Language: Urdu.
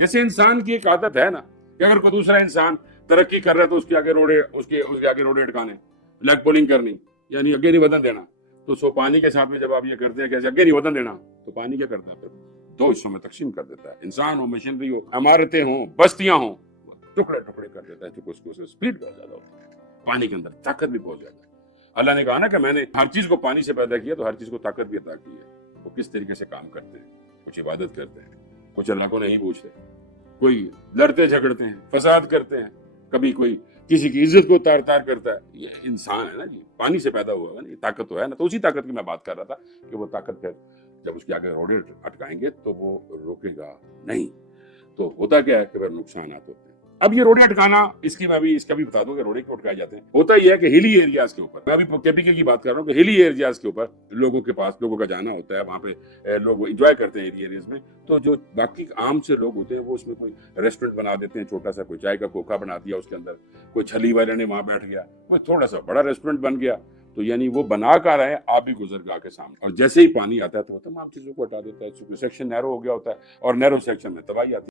جیسے انسان کی ایک عادت ہے نا کہ اگر کوئی دوسرا انسان ترقی کر رہا ہے تو اس کے آگے روڑے اٹکانے، لیگ پولنگ کرنی، یعنی اگے نہیں ودن دینا. تو سو پانی کے ساتھ میں جب آپ یہ کرتے ہیں کہ اگے نہیں ودن دینا، تو پانی کیا کرتا ہے؟ پھر دو حصوں میں تقسیم کر دیتا ہے. انسان ہو، مشینری ہو، عمارتیں ہوں، بستیاں ہوں، ٹکڑے ٹکڑے کر دیتا ہے. چونکہ اس کی اسپیڈ بہت زیادہ ہوتی ہے، پانی کے اندر طاقت بھی بہت زیادہ ہے. اللہ نے کہا نا کہ میں نے ہر چیز کو پانی سے پیدا کیا، تو ہر چیز کو طاقت بھی عطا کی ہے. وہ کس طریقے سے کام کرتے ہیں، کچھ عبادت کرتے ہیں، کچھ اللہ کو نہیں پوچھتے، کوئی لڑتے جھگڑتے ہیں، فساد کرتے ہیں، کبھی کوئی کسی کی عزت کو تار تار کرتا ہے. یہ انسان ہے نا جی، پانی سے پیدا ہوا ہے نا، یہ طاقت تو ہے نا. تو اسی طاقت کی میں بات کر رہا تھا کہ وہ طاقت پھر جب اس کے آگے روڑے اٹکائیں گے تو وہ روکے گا نہیں. تو ہوتا کیا ہے کہ پھر نقصانات ہوتے ہیں. اب یہ روڑے اٹکانا، اس کا بھی بتا دوں کہ روڑے کیوں اٹکائے جاتے ہیں. ہوتا یہ ہے کہ ہلی ایریاز کے اوپر، میں ابھی KPK کی بات کر رہا ہوں کہ ہلی ایریاز کے اوپر لوگوں کا جانا ہوتا ہے، وہاں پہ لوگ انجوائے کرتے ہیں ایریاز میں. تو جو باقی عام سے لوگ ہوتے ہیں وہ اس میں کوئی ریسٹورنٹ بنا دیتے ہیں چھوٹا سا، کوئی چائے کا کھوکھا بنا دیا اس کے اندر، کوئی چھلی والے نے وہاں بیٹھ گیا، کوئی تھوڑا سا بڑا ریسٹورنٹ بن گیا. تو یعنی وہ بنا کر رہے ہیں، آپ بھی گزر گا کے سامنے، اور جیسے ہی پانی آتا ہے تو وہ تمام چیزوں کو ہٹا دیتا ہے. سیکشن نیرو ہو گیا ہوتا ہے، اور نیرو سیکشن میں تباہی آتی ہے.